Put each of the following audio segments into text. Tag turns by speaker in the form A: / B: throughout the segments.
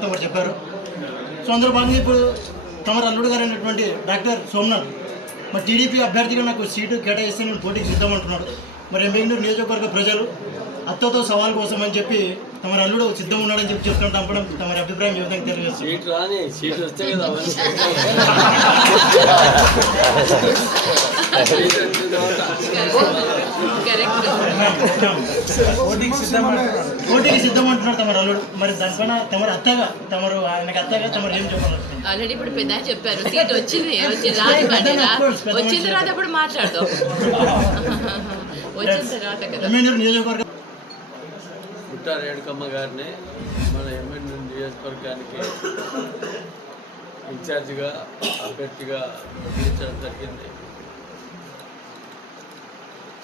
A: తమరు చెప్పారు. సో అందులో భాగంగా ఇప్పుడు తమరు అల్లుడు గారు అయినటువంటి డాక్టర్ సోమనాథ్ మరి టీడీపీ అభ్యర్థిగా నాకు సీటు కేటాయిస్తే నేను పోటీకి సిద్ధమంటున్నాడు. మరి బెంగళూరు నియోజకవర్గ ప్రజలు అత్తతో సవాల్ కోసం అని చెప్పి తమరు అల్లుడు సిద్ధం ఉన్నాడని చెప్పి చెప్తున్నారు తప్పడం తమరి అభిప్రాయం ఏ విధంగా తెలియజేస్తుంది సిద్ధం అంటున్నారు తమరు అల్లుడు మరి దానిపైన తమరు అత్తగా తమరు ఆయనకి అత్తగా తమరు ఏం చెప్పాలి
B: ఆల్రెడీ ఇప్పుడు పెద్ద ఆయన చెప్పారు సీట్ వచ్చింది వచ్చింది రానివ్వండి రా వచ్చిన తర్వాత అప్పుడు మాట్లాడదాం వచ్చిన తర్వాత కదా
A: నియోజకవర్గం
C: పుట్టా రేణుకమ్మ గారిని మన ఎమ్మెల్యే నియోజకవర్గానికి ఇన్ఛార్జిగా అభ్యర్థిగా ప్రకటించడం జరిగింది.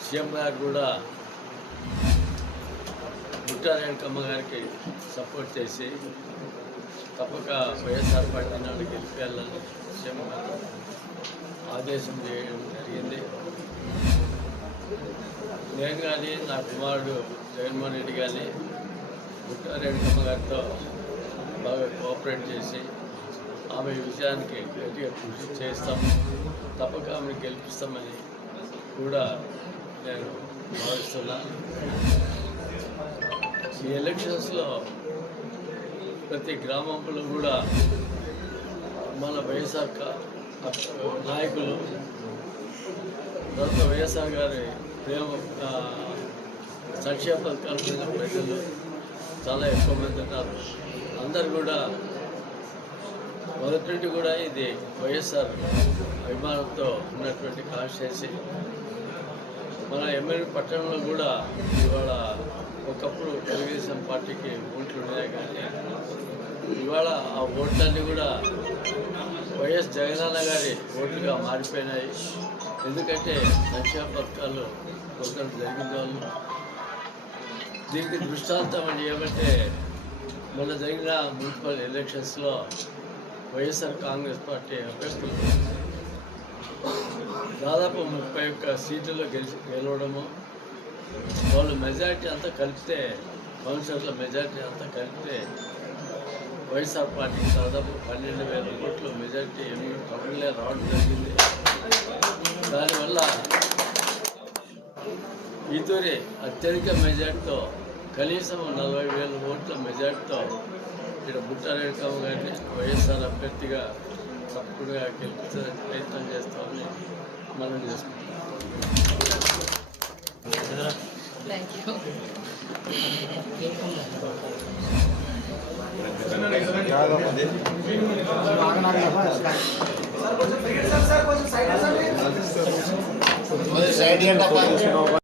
C: సీఎం గారు కూడా పుట్టా రేణుకమ్మ గారికి సపోర్ట్ చేసి తప్పక వైఎస్ఆర్ పార్టీ నాడు గెలిపేయాలని సీఎం గారు ఆదేశం చేయడం జరిగింది. నేను కానీ నా కుమారుడు జగన్మోహన్ రెడ్డి కానీ పుట్టా గారితో బాగా కోఆపరేట్ చేసి ఆమె విషయానికి గట్టిగా కృషి చేస్తాం. తప్పక ఆమెను గెలిపిస్తామని కూడా నేను భావిస్తున్నా. ఈ ఎలక్షన్స్లో ప్రతి గ్రామంలో కూడా మన వైఎస్ఆర్ నాయకులు తర్వాత వైఎస్ఆర్ గారి మేము సంక్షేమ పథకాల మీద ప్రజలు చాలా ఎక్కువ మంది ఉన్నారు. అందరు కూడా మొదటి నుండి కూడా ఇది వైఎస్ఆర్ అభిమానంతో ఉన్నటువంటి కాన్స్టిట్యున్సీ మన ఎమ్మెల్యే పట్టణంలో కూడా ఇవాళ ఒకప్పుడు తెలుగుదేశం పార్టీకి ఓట్లు ఉన్నాయి కానీ ఇవాళ ఆ ఓట్లన్నీ కూడా వైఎస్ జగనన్న గారి ఓట్లుగా మారిపోయినాయి. ఎందుకంటే సంక్షేమ పథకాలు కొందరు జరిగిన వాళ్ళు. దీనికి దృష్టాంతం అని ఏమంటే మొన్న జరిగిన మున్సిపల్ ఎలక్షన్స్లో వైఎస్ఆర్ కాంగ్రెస్ పార్టీ అభ్యర్థులు దాదాపు ముప్పై ఒక్క సీట్లలో గెలిచి గెలవడము. వాళ్ళు మెజారిటీ అంతా కలిపితే కౌన్సిలర్ల మెజారిటీ అంతా కలిపితే వైఎస్ఆర్ పార్టీకి దాదాపు పన్నెండు వేల ఓట్లు మెజారిటీ ఎనిమిది టౌన్లే రావడం జరిగింది. దానివల్ల ఈతూరి అత్యధిక మెజార్టీతో కనీసం నలభై వేల ఓట్ల మెజార్టీతో ఇక్కడ బుట్టారేకమ్మ గారిని వైఎస్ఆర్ అభ్యర్థిగా తప్పకుండా గెలిపించడానికి ప్రయత్నం చేస్తామని మనం చేసుకుంటాం
B: యూ
D: సైడ్